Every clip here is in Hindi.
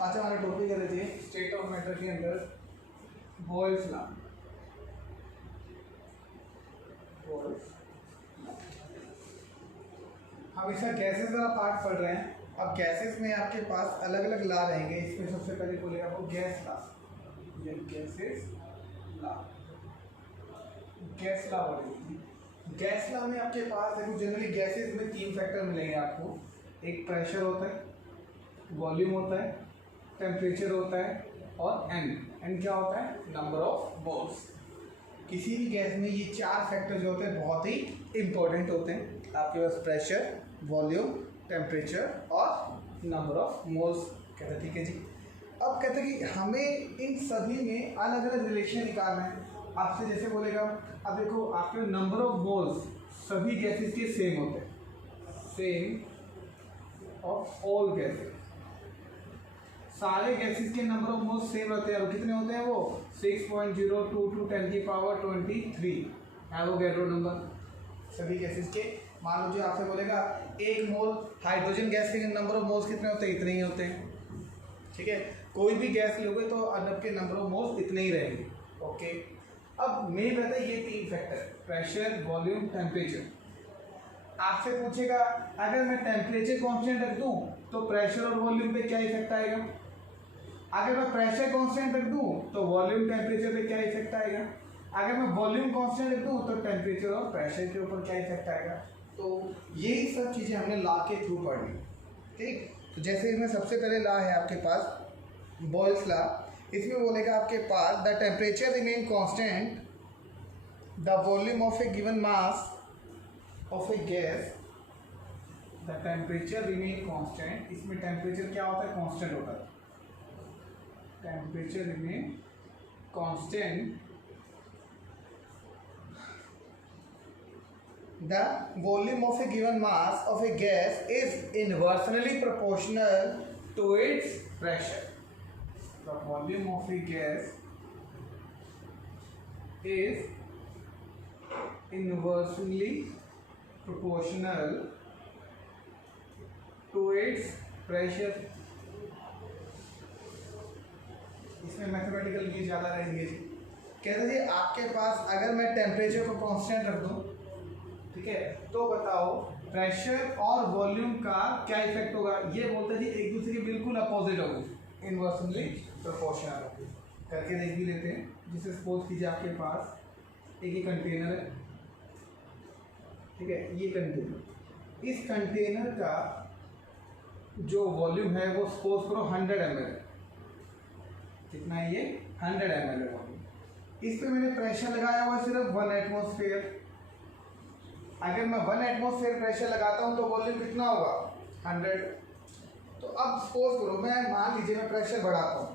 आज हमारा टॉपिक है जी स्टेट ऑफ मैटर के अंदर बॉयल्स लॉ। हम इसका गैसेस वाला पार्ट पढ़ रहे हैं। अब गैसेस में आपके पास अलग अलग लॉ रहेंगे। इसमें सबसे पहले बोलेगा आपको गैस लॉ, ये गैसेस लॉ, गैस लॉ बोलेगी। गैस लॉ में आपके पास देखो जनरली गैसेस में तीन फैक्टर मिलेंगे आपको। एक प्रेशर होता है, वॉल्यूम होता है, टेम्परेचर होता है और एन क्या होता है, नंबर ऑफ मोल्स। किसी भी गैस में ये चार फैक्टर जो होते हैं बहुत ही इंपॉर्टेंट होते हैं। आपके पास प्रेशर, वॉल्यूम, टेम्परेचर और नंबर ऑफ मोल्स कहते हैं। ठीक है जी। अब कहते हैं कि हमें इन सभी में अलग अलग रिलेशन निकालना है। आपसे जैसे बोलेगा, अब देखो आपके नंबर ऑफ मोल्स सभी गैसेस के सेम होते हैं, सेम ऑफ ऑल गैसेस। सारे गैसेस के नंबर ऑफ मोल्स सेम रहते हैं। और कितने होते हैं वो 6.022 10 की पावर 23 एवोगैड्रो नंबर सभी गैसेस के। मान लो जो आपसे बोलेगा एक मोल हाइड्रोजन गैस के नंबर ऑफ मोल्स कितने होते हैं, इतने ही होते हैं। ठीक है, कोई भी गैस लोगे तो अनब के नंबर ऑफ मोल्स इतने ही रहेंगे। ओके, अब मेन रहता है ये तीन फैक्टर, प्रेशर, वॉल्यूम, टेम्परेचर। आपसे पूछेगा अगर मैं टेम्परेचर कांस्टेंट रख दूं तो प्रेशर और वॉल्यूम पे क्या इफेक्ट आएगा, अगर मैं प्रेशर कांस्टेंट रख दूं तो वॉल्यूम टेम्परेचर पे क्या इफेक्ट आएगा, अगर मैं वॉल्यूम कांस्टेंट रख दूं तो टेम्परेचर और प्रेशर के ऊपर क्या इफेक्ट आएगा। तो यही सब चीज़ें हमने लॉ के थ्रू पढ़नी। ठीक, तो जैसे इसमें सबसे पहले लॉ है आपके पास बॉयल्स लॉ। इसमें बोलेगा आपके पास the temperature remain constant, the volume of a given mass of a gas, the temperature remain constant। इसमें टेम्परेचर क्या होता है, कांस्टेंट होता है। Temperature remain constant, the volume of a given mass of a gas is inversely proportional to its pressure। The volume of a gas is inversely proportional to its pressure। इसमें मैथमेटिकल मीन ज़्यादा रहेंगे। कहते हैं जी आपके पास अगर मैं टेम्परेचर को कांस्टेंट रख दूं, ठीक है, तो बताओ प्रेशर और वॉल्यूम का क्या इफेक्ट होगा। ये बोलते हैं जी एक दूसरे के बिल्कुल अपोजिट होगी, इनवर्सली प्रोपोर्शनल होगी। करके देख भी लेते हैं। जिसे सपोज कीजिए आपके पास एक ही कंटेनर है, ठीक है, ये कंटेनर, इस कंटेनर का जो वॉल्यूम है वो सपोज करो 100 ml है। कितना है ये, 100 ml है वॉल्यूम। इस पे मैंने प्रेशर लगाया हुआ सिर्फ 1 एटमॉस्फेयर। अगर मैं 1 एटमॉस्फेयर प्रेशर लगाता हूँ तो वॉल्यूम कितना होगा, 100। तो अब सपोज करो मैं मान लीजिए मैं प्रेशर बढ़ाता हूँ,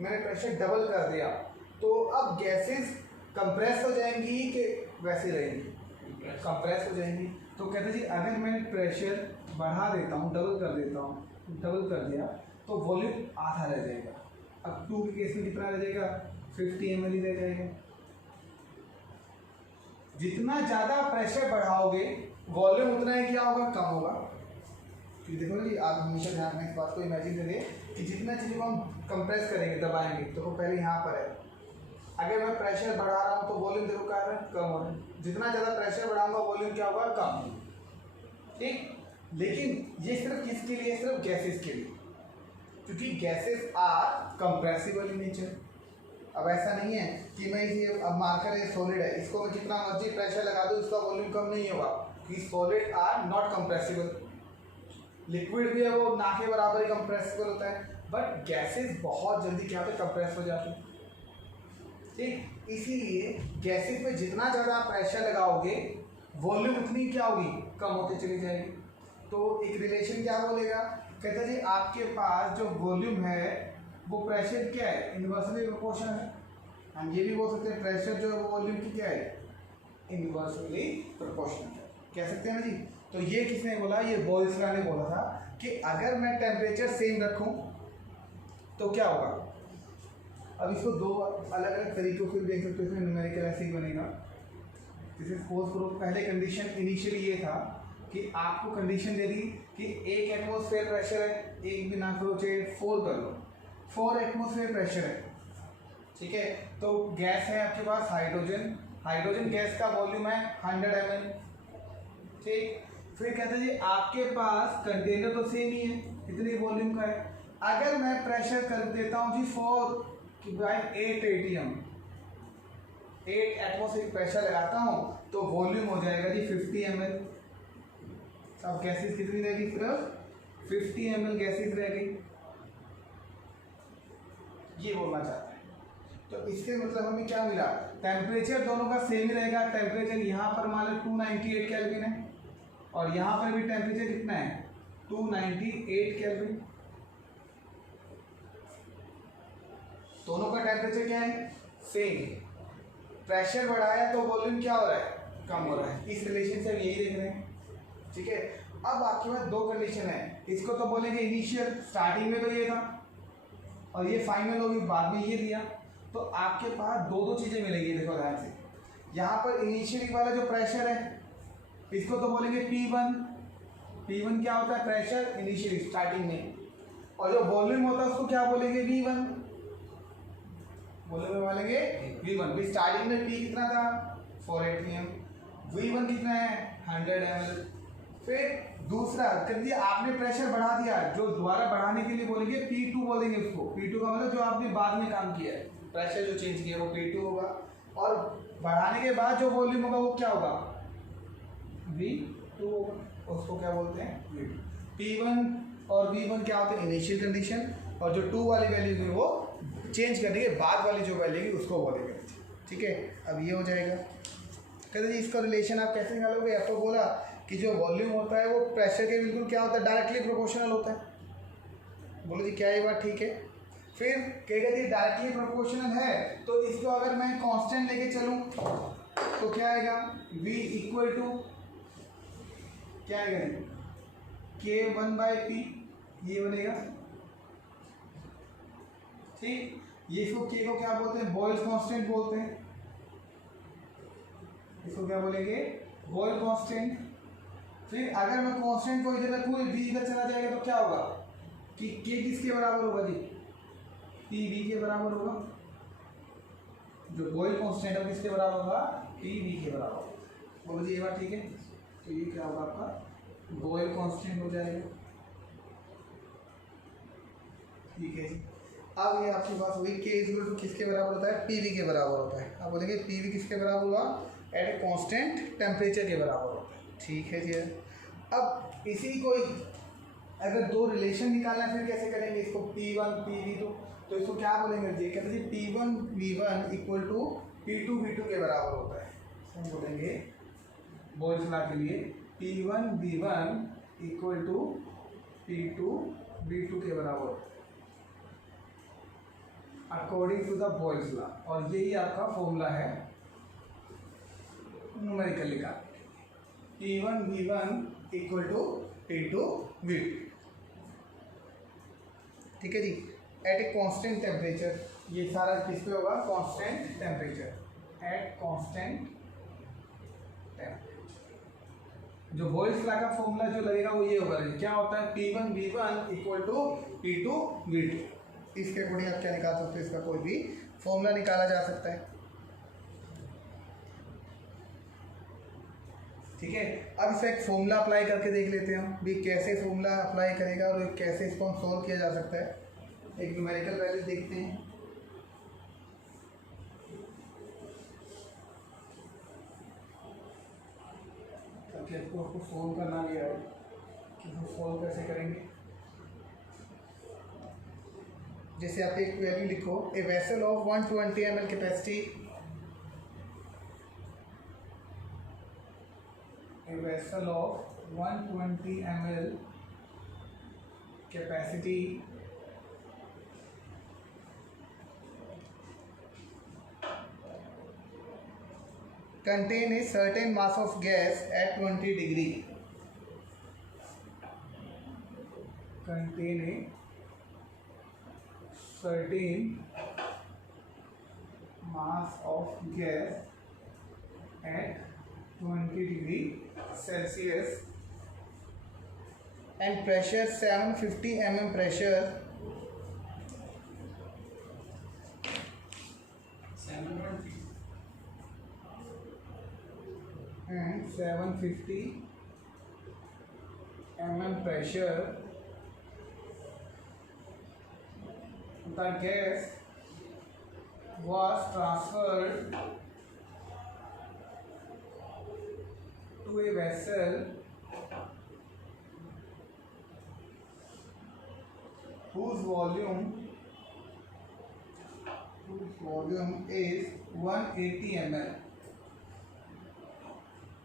मैंने प्रेशर डबल कर दिया, तो अब गैसेस कंप्रेस हो जाएंगी कि वैसे रहेंगी, कंप्रेस हो जाएंगी। तो कहते हैं जी अगर मैं प्रेशर बढ़ा देता हूँ, डबल कर देता हूँ, डबल कर दिया तो वॉल्यूम आधा रह जाएगा। अब 2 के केस में कितना रह जाएगा, 50 ml ही रह जाएगा। जितना ज़्यादा प्रेशर बढ़ाओगे वॉल्यूम उतना ही क्या होगा, कम होगा। तो देखो ना जी, आप हमेशा ध्यान रखना इस बात को, इमेजिन करिए कि जितना चीज़ों को हम कंप्रेस करेंगे, दबाएंगे, तो पहले यहाँ पर है, अगर मैं प्रेशर बढ़ा रहा हूँ तो वॉल्यूम देखो क्या है, कम हो रहा है। जितना ज़्यादा प्रेशर बढ़ाऊंगा वॉल्यूम क्या होगा, कम। ठीक, लेकिन ये सिर्फ किसके लिए, सिर्फ गैसेस के लिए, क्योंकि gases are compressible in nature. अब ऐसा नहीं है कि मैं ये अब मार्कर है सॉलिड है, इसको मैं जितना मर्जी प्रेशर लगा दूँ इसका वॉल्यूम कम नहीं होगा, क्योंकि solid are not compressible. Liquid भी है वो ना के बराबर ही कंप्रेसिबल होता है, बट गैसेस बहुत जल्दी क्या होता है, कंप्रेस हो जाते हैं। ठीक, इसीलिए गैसेस में जितना ज़्यादा प्रेशर लगाओगे वॉल्यूम उतनी क्या होगी, कम होते चली जाएगी। तो एक रिलेशन क्या बोलेगा, कहता है जी आपके पास जो वॉल्यूम है वो प्रेशर क्या है, इनवर्सली प्रोपोर्शनल है। हम ये भी बोल सकते हैं प्रेशर जो है वो वॉल्यूम की क्या है, इनवर्सली प्रोपोर्शनल है, कह सकते हैं ना जी। तो ये किसने बोला, ये बॉयल्स लॉ ने बोला था कि अगर मैं टेम्परेचर सेम रखूँ तो क्या होगा। अब इसको दो अलग अलग तरीकों से देख सकते हो। इसमें न्यूमेरिकल ऐसे ही बनेगा। जैसे सपोज करो पहले कंडीशन इनिशियली ये था कि आपको कंडीशन दे दी कि कि 1 एटमॉस्फेयर प्रेशर है, एक भी ना करो चाहे 4 कर लो, 4 एटमॉस्फेयर प्रेशर है, ठीक है। तो गैस है आपके पास हाइड्रोजन, हाइड्रोजन गैस का वॉल्यूम है 100 ml, ठीक। फिर कहते हैं जी आपके पास कंटेनर तो सेम ही है, इतनी वॉल्यूम का है। अगर मैं प्रेशर कर देता हूँ जी 4/8 atm, 8 एटमॉस्फेयर प्रेशर लगाता हूँ तो वॉल्यूम हो जाएगा जी 50 ml। अब गैसेस कितनी रहेगी, सिर्फ 50 ml गैसेस रह गई, ये बोलना चाहता है। तो इससे मतलब हमें क्या मिला, टेम्परेचर दोनों का सेम ही रहेगा। टेम्परेचर यहाँ पर मान लो 298 केल्विन है और यहाँ पर भी टेम्परेचर कितना है 298 केल्विन, दोनों का टेम्परेचर क्या है सेम। प्रेशर बढ़ाया तो वॉल्यूम क्या हो रहा है, कम हो रहा है। इस रिलेशन से हम यही देख रहे हैं, ठीक है। अब आपके पास दो कंडीशन है, इसको तो बोलेंगे इनिशियल, स्टार्टिंग में तो ये था और ये फाइनल होगी बाद में ये दिया, तो आपके पास दो चीजें मिलेगी। देखो ध्यान से, यहाँ पर इनिशियली वाला जो प्रेशर है इसको तो बोलेंगे P1, P1 क्या होता है प्रेशर इनिशियली स्टार्टिंग में, और जो वॉल्यूम होता है उसको क्या बोलेंगे V1, वॉल्यूम में बोलेंगे V1। भी स्टार्टिंग में P कितना था 4 atm, V1 कितना है 100 ml। फिर दूसरा कर दिया आपने प्रेशर बढ़ा दिया, जो दोबारा बढ़ाने के लिए बोलेंगे P2 बोलेंगे उसको। P2 का मतलब जो आपने बाद में काम किया है, प्रेशर जो चेंज किया वो P2 होगा, और बढ़ाने के बाद जो वॉल्यूम होगा वो क्या होगा V2 होगा, उसको क्या बोलते हैं V2। P1 और V1 क्या होते हैं इनिशियल कंडीशन, और जो 2 वाली वैल्यू है वो चेंज करने के बाद वाली जो वैल्यू है उसको बोलेंगे, ठीक है। अब ये हो जाएगा। कहते जी इसका रिलेशन आप कैसे निकालोगे, आपको बोला कि जो वॉल्यूम होता है वो प्रेशर के बिल्कुल क्या होता है डायरेक्टली प्रोपोर्शनल होता है। बोलो जी क्या ये बात ठीक है। फिर कहेगा जी डायरेक्टली प्रोपोर्शनल है तो इसको अगर मैं कांस्टेंट लेके चलूं तो क्या आएगा V इक्वल टू क्या आएगा K1/P, ये बनेगा, ठीक। ये इसको K को क्या बोलते हैं बॉयल कांस्टेंट बोलते हैं, इसको क्या बोलेंगे बॉयल कांस्टेंट। फिर अगर मैं कांस्टेंट को इधर रखूँ V इधर चला जाएगा तो क्या होगा कि K किसके बराबर होगा जी PV के बराबर होगा, जो बॉयल कांस्टेंट है किसके बराबर होगा PV के बराबर। बोलो जी ये बात ठीक है। तो ये क्या होगा आपका बॉयल कांस्टेंट हो जाएगा, ठीक है जी। अब ये आपके पास वही K इक्वल टू किसके बराबर होता है PV के बराबर होता है। अब बोलेंगे PV किसके बराबर हुआ एट ए कांस्टेंट टेम्परेचर के बराबर होता है, ठीक है जी। अब इसी को अगर दो रिलेशन निकालना फिर कैसे करेंगे इसको P1 PV2, तो इसको क्या बोलेंगे जी कहते हैं P1 V1 equal to P2 V2 के बराबर होता है। हम बोलेंगे बॉयल्स लॉ के लिए P1 V1 equal to P2 V2 के बराबर होता है according to the Boyle's law, और यही आपका फॉर्मूला है न्यूमेरिकली का P1 V1 equal to P2 V2, ठीक है जी। एट ए कांस्टेंट टेम्परेचर, ये सारा किस पे होगा constant temperature, at constant temperature. जो बॉयल्स लॉ का फॉर्मूला जो लगेगा वो ये होगा, क्या होता है P1 V1 equal to P2 V2। इसके अकॉर्डिंग आप क्या निकाल सकते हो, इसका कोई भी फॉर्मूला निकाला जा सकता है, ठीक है। अब इसका एक फॉर्मूला अप्लाई करके देख लेते हैं हम भी कैसे फॉर्मूला अप्लाई करेगा और कैसे इसको हम सॉल्व किया जा सकता है। एक न्यूमेरिकल वैल्यू देखते हैं, ताकि आपको सॉल्व करना भी आए कि हम सॉल्व कैसे करेंगे। जैसे आप एक वैल्यू लिखो, a vessel of 120 ml capacity, a vessel of 120 ml capacity contain a certain mass of gas at 20 degree, contain a certain mass of gas at 20 degree Celsius and pressure 750 mm pressure and 750 mm pressure, the gas was transferred to a vessel whose volume is 180 ml.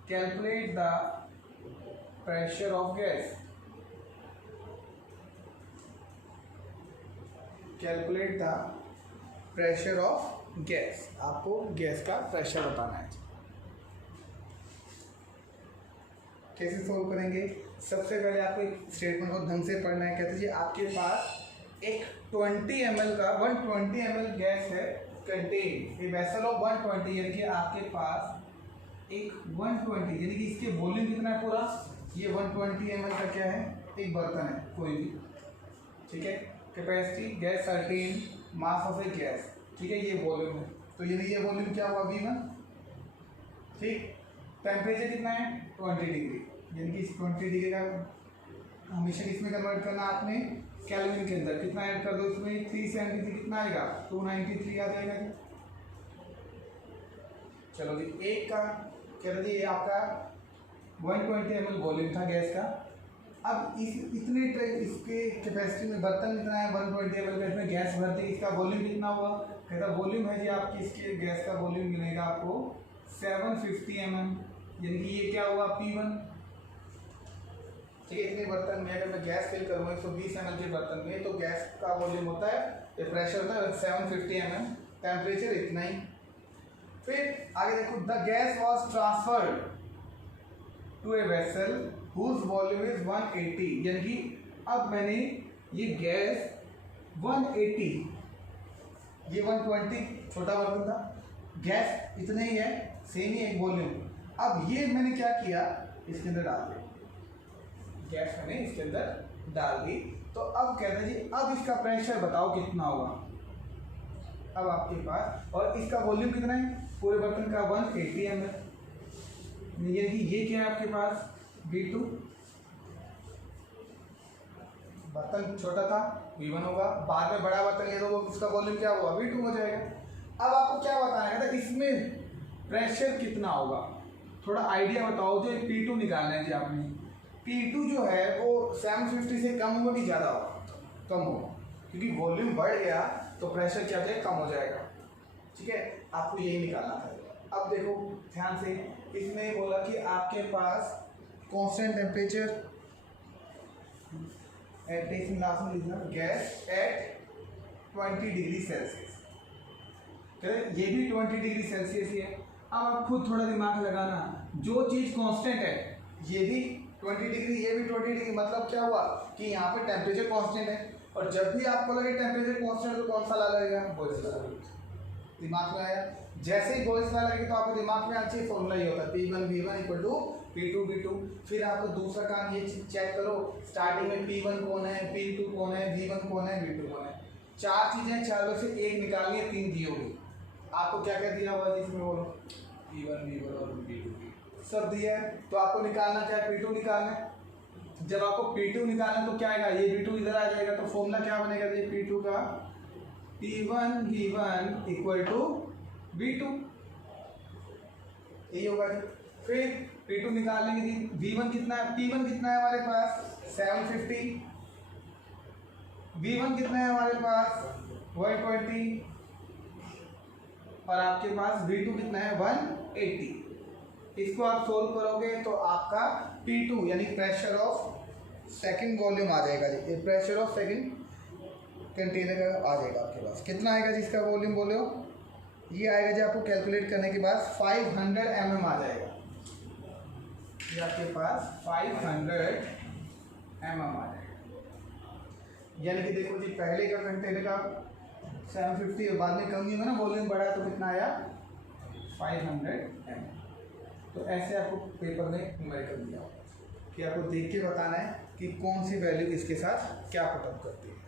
Calculate the pressure of gas. Calculate the pressure of gas. आपको गैस का प्रेशर बताना है। कैसे सोल्व करेंगे? सबसे पहले आपको एक स्टेटमेंट को ढंग से पढ़ना है। कहते हैं आपके पास एक 20 ml का 120 ml गैस है कंटेन ए वेसल ऑफ 120, यानी कि आपके पास एक 120 यानी कि इसके वॉल्यूम कितना है पूरा, ये 120 ml का क्या है, एक बर्तन है कोई भी, ठीक है। Capacity gas 13, mass of A gas, ठीक है, ये वॉल्यूम है। तो ये वॉल्यूम क्या हुआ V1, ठीक। टेम्परेचर कितना है 20 डिग्री, यानी कि इस 20 डिग्री का हमेशा इसमें कन्वर्ट करना आपने केल्विन के अंदर। कितना ऐड कर दो इसमें, 373 कितना आएगा, 293 आ जाएगा। चलो जी, एक का कह रहे ये आपका 120 ml वॉल्यूम था गैस का। अब इतने इसके कैपेसिटी में बर्तन कितना है 120 ml का, इसमें गैस भरती है, इसका वॉल्यूम कितना हुआ, कहता वॉल्यूम है जी आपकी इसके गैस का वॉल्यूम मिलेगा आपको 750 mm, यानी कि ये क्या हुआ P1, ठीक है। इतने बर्तन में अगर मैं गैस फिल करूँगा 120 ml के बर्तन में, तो गैस का वॉल्यूम होता है, प्रेशर होता है 750 mm, टेम्परेचर इतना ही। फिर आगे देखो, the gas was transferred to a vessel whose volume is 180, यानी कि अब मैंने ये गैस 180, ये 120 छोटा बर्तन था, गैस इतने ही है, सेम ही एक वॉल्यूम। अब ये मैंने क्या किया, इसके अंदर डाल दिया गैस, मैंने इसके अंदर डाल दी। तो अब कहते हैं जी अब इसका प्रेशर बताओ कितना होगा। अब आपके पास, और इसका वॉल्यूम कितना है पूरे बर्तन का 180 ml, यानी कि ये क्या है आपके पास V2, बर्तन छोटा था V1 होगा, बाद में बड़ा बर्तन ले तो उसका वॉल्यूम क्या होगा V2 हो जाएगा। अब आपको क्या बताना है, इसमें प्रेशर कितना होगा, थोड़ा आइडिया बताओ। जो P2 निकालना है जी आपने, P2 जो है वो 750 से कम होगा कि ज़्यादा होगा, कम होगा, क्योंकि वॉल्यूम बढ़ गया तो प्रेशर क्या हो जाएगा, कम हो जाएगा, ठीक है। आपको यही निकालना था। अब देखो ध्यान से, इसने बोला कि आपके पास constant temperature at gas at 20 degree Celsius, ये भी 20 डिग्री सेल्सियस ही है। अब आप खुद थोड़ा दिमाग लगाना, जो चीज़ कांस्टेंट है ये भी 20 डिग्री, ये भी 20 डिग्री, मतलब क्या हुआ कि यहाँ पे टेम्परेचर कांस्टेंट है, और जब भी आपको लगे टेम्परेचर कांस्टेंट तो कौन सा ला लगेगा, बॉयल्स ला लगेगा। दिमाग में आया, जैसे ही बॉयल्स ला लगेगी तो आपको दिमाग में अच्छी फॉर्मूला ही होता है P1 V1 equal to P2 V2। फिर आपको दूसरा काम ये चेक करो, स्टार्टिंग में P1 कौन है, P2 कौन है, V1 कौन है, V2 कौन है, चार चीज़ें, चारों से एक निकालनी है, 3 दी होगी। आपको क्या क्या दिया हुआ है जिसमें बोलो, P1 V1 और P2 सब दिया है, तो आपको निकालना क्या है, P2 निकालना है। जब आपको P2 निकालना तो क्या आएगा, ये V2 इधर आ जाएगा, तो फॉर्मूला क्या बनेगा ये P2 का, P1 V1 equal to V2, यही होगा। फिर P2 निकाल लेंगे, V1 कितना है, P1 कितना है हमारे पास 750, V1 कितना है हमारे पास 120, और आपके पास V2 कितना है 180। इसको आप सोल्व करोगे तो आपका P2 यानी प्रेशर ऑफ सेकंड वॉल्यूम आ जाएगा जी, प्रेशर ऑफ सेकंड कंटेनर का आ जाएगा आपके पास। कितना आएगा जी इसका वॉल्यूम बोलो, ये आएगा जी आपको कैलकुलेट करने के बाद 500 mm आ जाएगा, ये आपके पास 500 mm आ जाएगा। यानी कि देखो जी पहले का कंटेनर का 750 और बाद में कम नहीं होगा ना, वॉल्यूम बढ़ा तो कितना आया 500 mm। तो ऐसे आपको पेपर में न्यूमेरिकल दिया होगा कि आपको देख के बताना है कि कौन सी वैल्यू इसके साथ क्या पुटअप करती है।